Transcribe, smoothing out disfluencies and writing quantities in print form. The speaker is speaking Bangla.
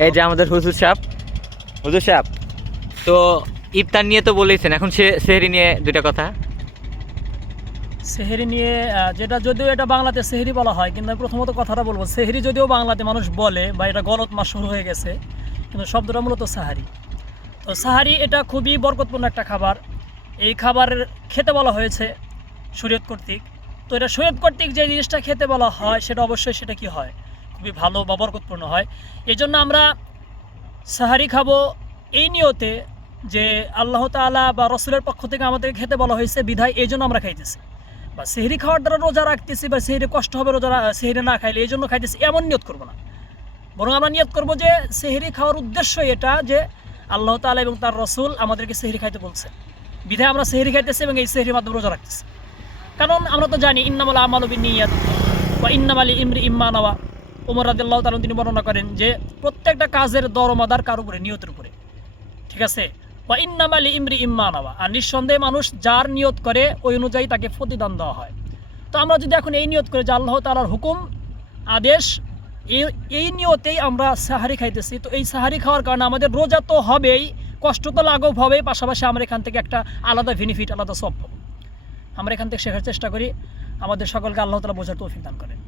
এই যে আমাদের হুজুর সাহেব তো ইফতার নিয়ে তো বলেছেন, এখন সেহরি নিয়ে দুইটা কথা। সেহরি নিয়ে যেটা যদিও এটা বাংলাতে সেহরি বলা হয়, কিন্তু আমি প্রথমত কথাটা বলবো, সেহরি যদিও বাংলাতে মানুষ বলে বা এটা গলত মাশহুর হয়ে গেছে, কিন্তু শব্দটা মূলত সাহারি। তো সাহারি এটা খুবই বরকতপূর্ণ একটা খাবার। এই খাবারের খেতে বলা হয়েছে শরীয়ত কর্তৃক। তো এটা শরীয়ত কর্তৃক যে জিনিসটা খেতে বলা হয় সেটা অবশ্যই সেটা কি হয়, খুবই ভালো বা বরকতপূর্ণ হয়। এই জন্য আমরা সাহারি খাবো এই নিয়তে যে আল্লাহ তাআলা বা রসুলের পক্ষ থেকে আমাদেরকে খেতে বলা হয়েছে বিধায় এই জন্য আমরা খাইতেছি, বা সেহরি খাওয়ার দ্বারা রোজা রাখতেছি বা সেহরি কষ্ট হবে সেহরি না খাইলে এই জন্য খাইতেছি, এমন নিয়ত করবো না। বরং আমরা নিয়ত করবো যে সেহরি খাওয়ার উদ্দেশ্য এটা যে আল্লাহ তাআলা এবং তার রসুল আমাদেরকে সেহরি খাইতে বলছে, বিধায় আমরা সেহরি খাইতেছি এবং এই সেহরির মাধ্যমে রোজা রাখতেছি। কারণ আমরা তো জানি ইন্নামাল আমালু বিন্নিয়াত বা ইন্নামাল লিইমরিইন মা নাওয়া। ওমর রাদিয়াল্লাহু তাআলা তিনি বর্ণনা করেন যে প্রত্যেকটা কাজের দরমাদার কার উপরে, নিয়তের উপরে, ঠিক আছে। বা ইন্নামা লিইমরিইন মা নাওয়া, আর নিঃসন্দেহে মানুষ যার নিয়ত করে ওই অনুযায়ী তাকে প্রতিদান দেওয়া হয়। তো আমরা যদি এখন এই নিয়ত করে যে আল্লাহ তাআলার হুকুম আদেশ, এই নিয়তেই আমরা সাহারি খাইতেছি, তো এই সাহারি খাওয়ার কারণে আমাদের রোজা তো হবেই, কষ্ট তো লাঘব হবেই, পাশাপাশি আমরা এখান থেকে একটা আলাদা বেনিফিট, আলাদা সওয়াব পাবো। আমরা এখান থেকে শেখার চেষ্টা করি। আমাদের সকলকে আল্লাহ তাআলা বোঝার তৌফিক দান করেন।